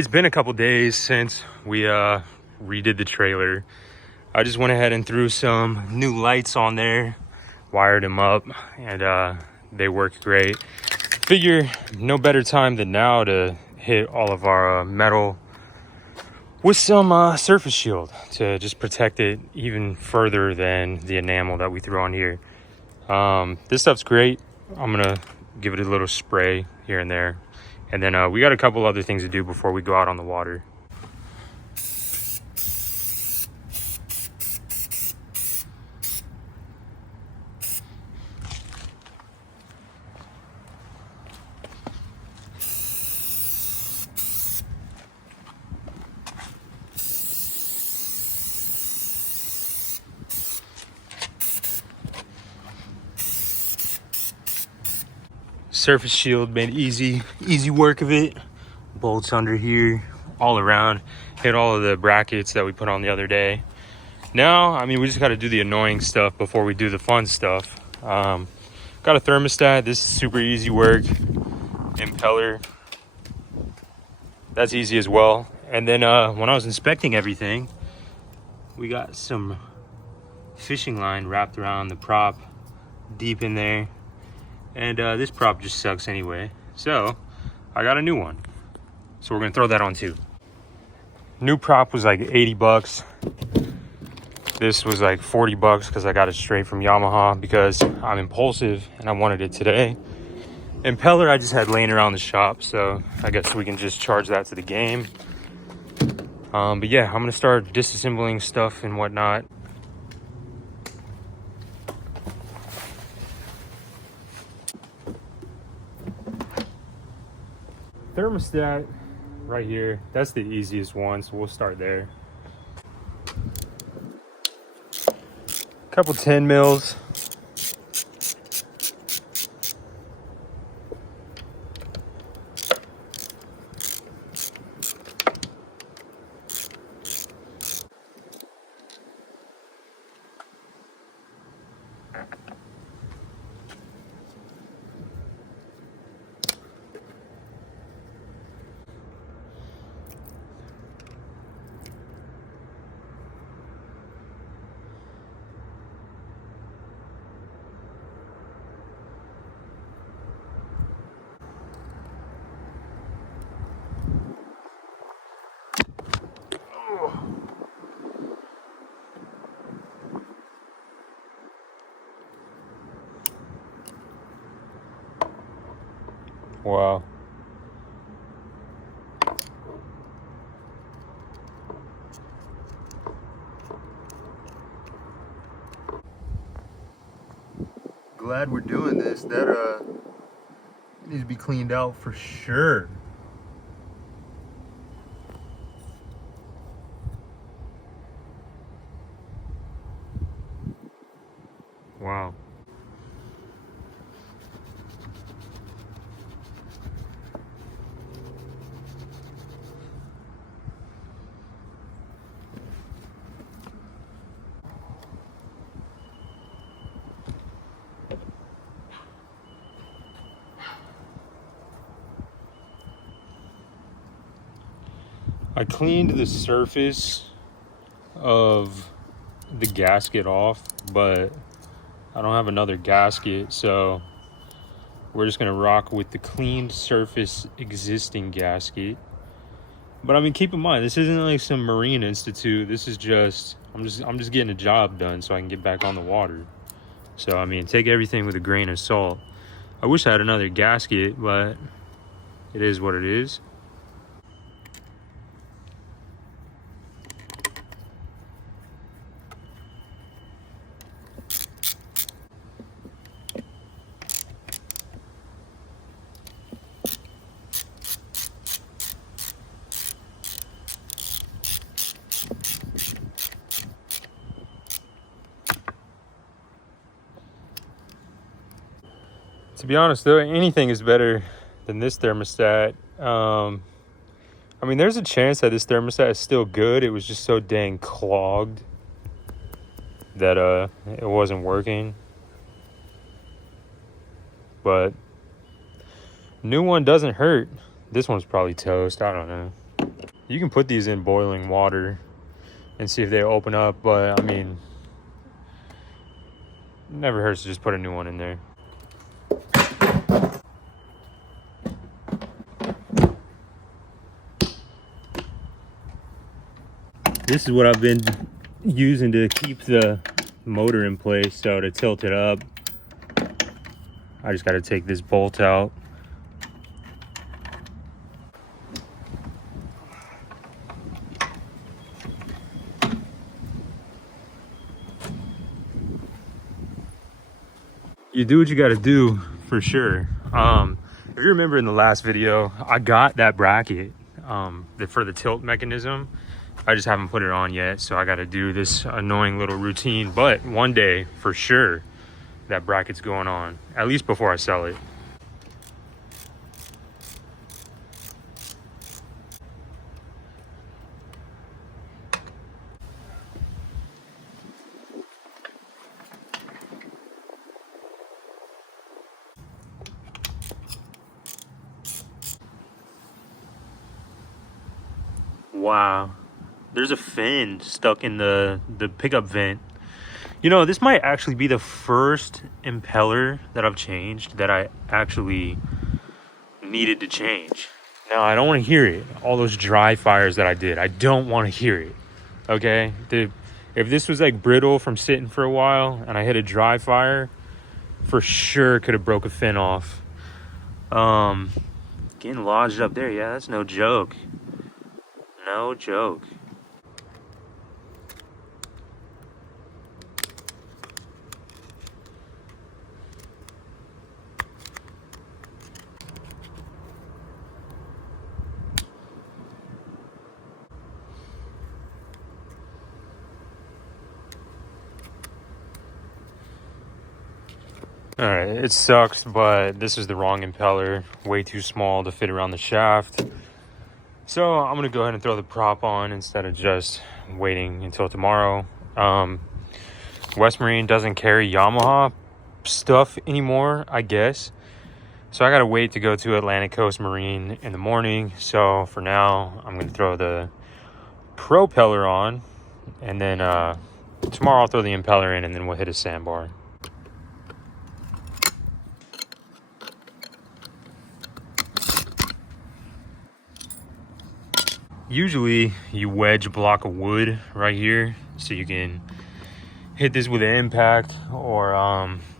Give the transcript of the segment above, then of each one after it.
It's been a couple days since we redid the trailer. I just went ahead and threw some new lights on there, wired them up, and they worked great. Figure no better time than now to hit all of our metal with some surface shield to just protect it even further than the enamel that we threw on here. This stuff's great. I'm gonna give it a little spray here and there. And then we got a couple other things to do before we go out on the water. Surface shield made easy work of it. Bolts under here, all around. Hit all of the brackets that we put on the other day. Now, I mean, we just got to do the annoying stuff before we do the fun stuff. Got a thermostat. This is super easy work. Impeller. That's easy as well. And then when I was inspecting everything, we got some fishing line wrapped around the prop deep in there. And this prop just sucks anyway. So I got a new one. So we're gonna throw that on too. New prop was like 80 bucks. This was like 40 bucks because I got it straight from Yamaha because I'm impulsive and I wanted it today. Impeller I just had laying around the shop, so I guess we can just charge that to the game. But yeah, I'm gonna start disassembling stuff and whatnot. Thermostat right here, that's the easiest one, so we'll start there. Couple 10 mils. Wow. Glad we're doing this. That needs to be cleaned out for sure. Wow. I cleaned the surface of the gasket off, but I don't have another gasket, so we're just gonna rock with the cleaned surface existing gasket. But I mean, keep in mind, this isn't like some Marine Institute. This is just I'm just getting a job done so I can get back on the water. So I mean, take everything with a grain of salt. I wish I had another gasket, but it is what it is. To be honest though, anything is better than this thermostat. I mean, there's a chance that this thermostat is still good. It was just so dang clogged that it wasn't working. But new one doesn't hurt. This one's probably toast. I don't know. You can put these in boiling water and see if they open up, but I mean, never hurts to just put a new one in there. This is what I've been using to keep the motor in place. So to tilt it up, I just got to take this bolt out. You do what you got to do for sure. If you remember in the last video, I got that bracket for the tilt mechanism. I just haven't put it on yet, so I got to do this annoying little routine. But one day, for sure, that bracket's going on, at least before I sell it. Wow, there's a fin stuck in the pickup vent. You know, this might actually be the first impeller that I've changed that I actually needed to change. Now, I don't want to hear it. All those dry fires that I did, I don't want to hear it. Okay? If this was like brittle from sitting for a while and I hit a dry fire, for sure could have broke a fin off. Getting lodged up there, yeah, that's no joke. No joke. All right, it sucks, but this is the wrong impeller. Way too small to fit around the shaft. So I'm gonna go ahead and throw the prop on instead of just waiting until tomorrow. West Marine doesn't carry Yamaha stuff anymore, I guess. So I gotta wait to go to Atlantic Coast Marine in the morning. So for now, I'm gonna throw the propeller on, and then tomorrow I'll throw the impeller in, and then we'll hit a sandbar. Usually you wedge a block of wood right here so you can hit this with an impact or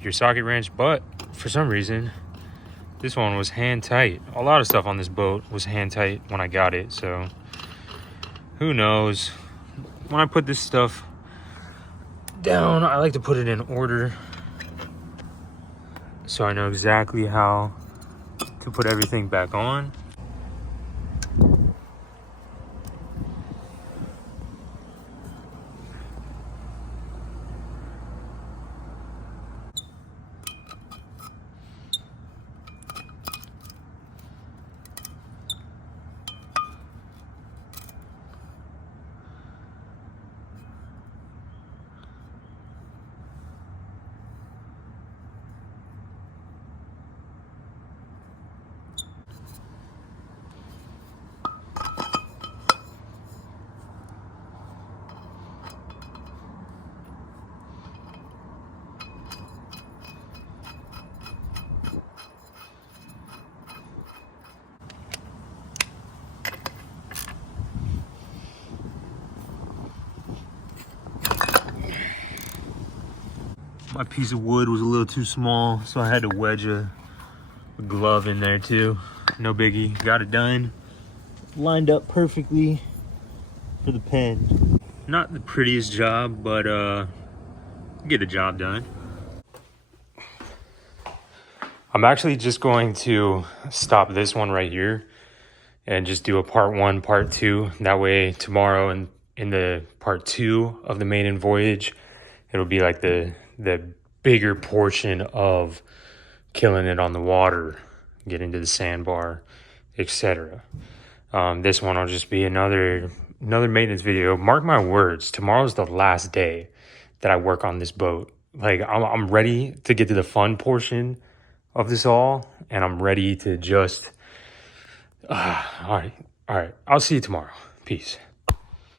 your socket wrench, but for some reason this one was hand tight. A lot of stuff on this boat was hand tight when I got it, so who knows. When I put this stuff down, I like to put it in order so I know exactly how to put everything back on. My piece of wood was a little too small, so I had to wedge a glove in there too. No biggie, got it done. Lined up perfectly for the pen. Not the prettiest job, but get the job done. I'm actually just going to stop this one right here and just do a part 1, part 2. That way tomorrow in the part 2 of the maiden voyage, it'll be like the bigger portion of killing it on the water, getting to the sandbar, etc. This one will just be another maintenance video. Mark my words, tomorrow's the last day that I work on this boat. Like I'm ready to get to the fun portion of this all, and I'm ready to just all right, I'll see you tomorrow. Peace. Peace.